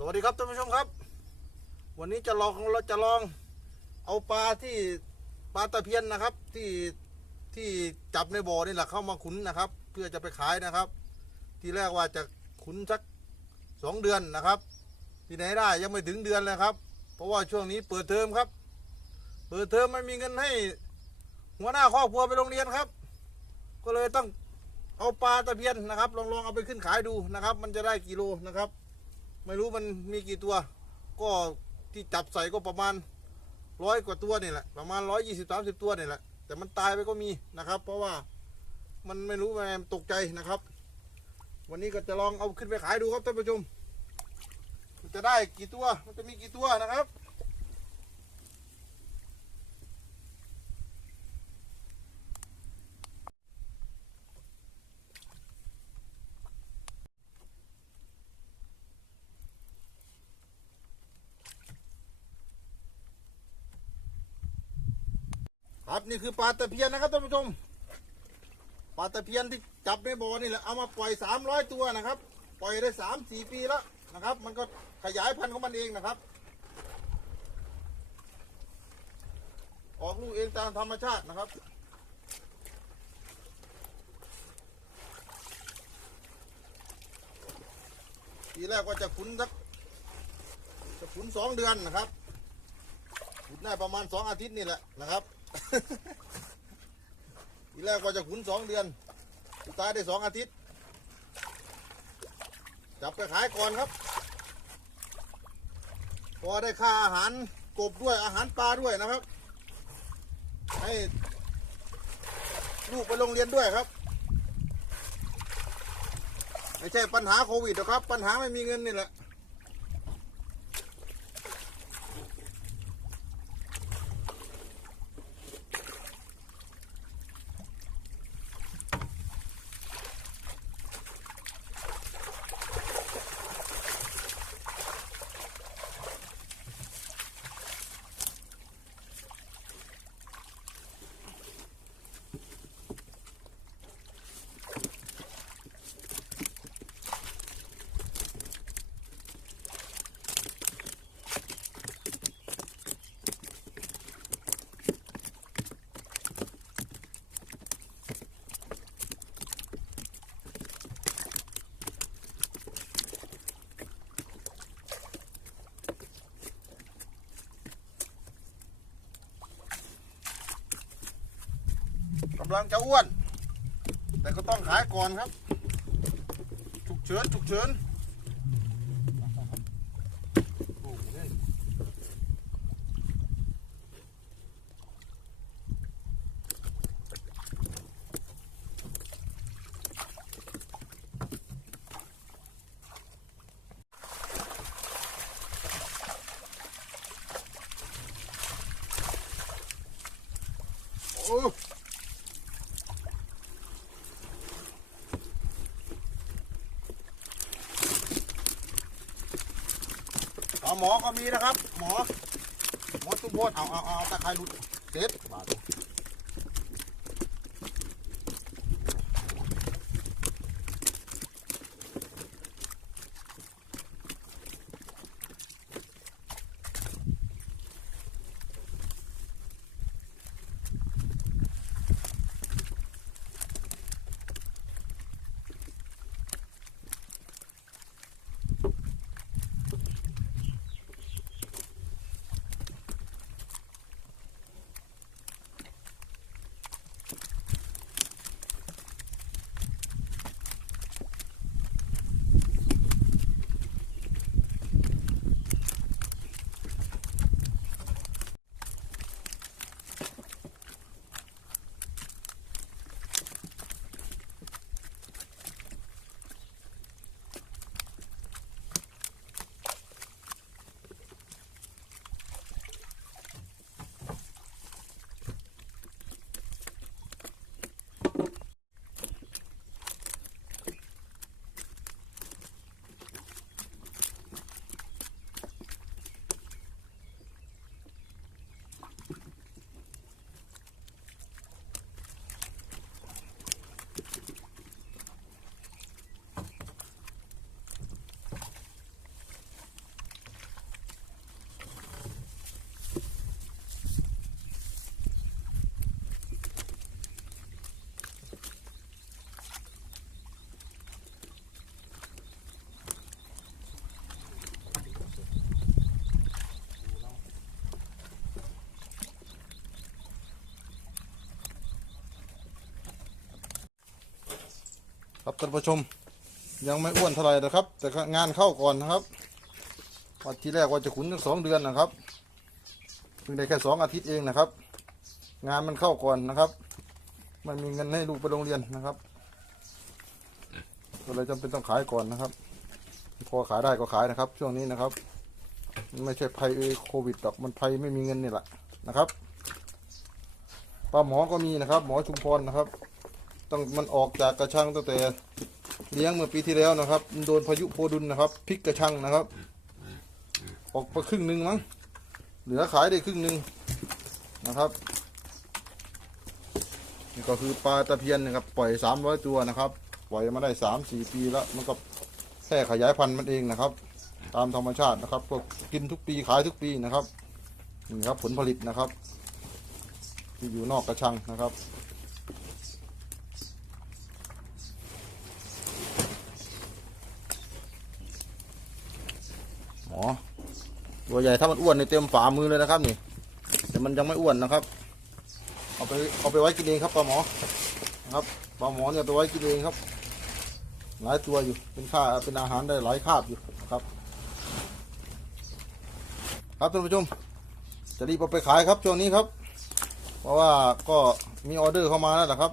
สวัสดีครับท่านผู้ชมครับ วันนี้จะลองเราจะลองเอาปลาที่ปลาตะเพียนนะครับ ที่ที่จับในบ่อนี่แหละเข้ามาขุนนะครับ เพื่อจะไปขายนะครับ ที่แรกว่าจะขุนสักสองเดือนนะครับ ที่ไหนได้ยังไม่ถึงเดือนเลยครับ เพราะว่าช่วงนี้เปิดเทอมครับ เปิดเทอมไม่มีเงินให้ หัวหน้าครอบครัวไปโรงเรียนครับ ก็เลยต้องเอาปลาตะเพียนนะครับ ลองลองเอาไปขึ้นขายดูนะครับ มันจะได้กี่โลนะครับ ไม่รู้มันมีกี่ตัว ก็ที่จับใส่ก็ประมาณร้อยกว่าตัวนี่แหละประมาณร้อยยี่สิบสามสิบตัวนี่แหละแต่มันตายไปก็มีนะครับ เพราะว่ามันไม่รู้มันตกใจนะครับ วันนี้ก็จะลองเอาขึ้นไปขายดูครับท่านผู้ชมจะได้กี่ตัวมันจะมีกี่ตัวนะครับ ครับนี่คือปลาตะเพียนนะครับท่านผู้ชมปลาตะเพียนที่จับในบ่อนี่แหละเอามาปล่อยสามร้อยตัวนะครับ ปล่อยได้สามสี่ปีแล้วนะครับ มันก็ขยายพันธุ์ของมันเองนะครับ ออกลูกเองตามธรรมชาตินะครับทีแรกว่าจะขุนสักจะขุนสองเดือนนะครับขุนได้ประมาณสองอาทิตย์นี่แหละนะครับ ทีแรกว่าจะขุนสองเดือนสุดท้ายได้สองอาทิตย์ จับไปขายก่อนครับ พอได้ค่าอาหารกบด้วยอาหารปลาด้วยนะครับ ให้ลูกไปโรงเรียนด้วยครับ ไม่ใช่ปัญหาโควิดหรอกครับ ปัญหาไม่มีเงินนี่แหละำลังจะอ้วน แต่ก็ต้องขายก่อนครับ ฉุกเฉินฉุกเฉินโอ้ เอาหมอก็มีนะครับ หมอ หมอตุ้มโพดเอาเอาเอาตะไคร้หลุดเด็ดบา ดท่านผู้ชมยังไม่อ้วนเท่าไหร่นะครับ แต่งานเข้าก่อนนะครับวันที่แรกว่าจะขุนตั้งสองเดือนนะครับเพิ่งได้แค่สองอาทิตย์เองนะครับ งานมันเข้าก่อนนะครับ มันมีเงินให้ลูกไปโรงเรียนนะครับก็เลยจำเป็นต้องขายก่อนนะครับ พอขายได้ก็ขายนะครับ ช่วงนี้นะครับ ไม่ใช่ภัยโควิดหรอกมันภัยไม่มีเงินนี่แหละนะครับปลาหมอก็มีนะครับ หมอชุมพรนะครับ ต้องมันออกจากกระชังตั้งแต่เลี้ยงเมื่อปีที่แล้วนะครับ โดนพายุโพดุลนะครับพลิกกระชังนะครับ ออกไปครึ่งหนึ่งมั้งเหลือขายได้ครึ่งหนึ่งนะครับนี่ก็คือปลาตะเพียนนะครับปล่อยสามร้อยตัวนะครับปล่อยมาได้สามสี่ปีแล้วมันก็แค่ขยายพันธุ์มันเองนะครับ ตามธรรมชาตินะครับ ก็กินทุกปีขายทุกปีนะครับนี่ครับผลผลิตนะครับ ที่อยู่นอกกระชังนะครับ หมอตัวใหญ่ถ้ามันอ้วนในเต็มฝ่ามือเลยนะครับนี่ แต่มันยังไม่อ้วนนะครับ เอาไปเอาไปไว้กินเองครับปลาหมอนะครับปลาหมอเนี่ยไปไว้กินเองครับ หลายตัวอยู่ เป็นค่าเป็นอาหารได้หลายคาบอยู่ครับ ครับท่านผู้ชม จะรีบเอาไปขายครับช่วงนี้ครับ เพราะว่าก็มีออเดอร์เข้ามาแล้วนะครับ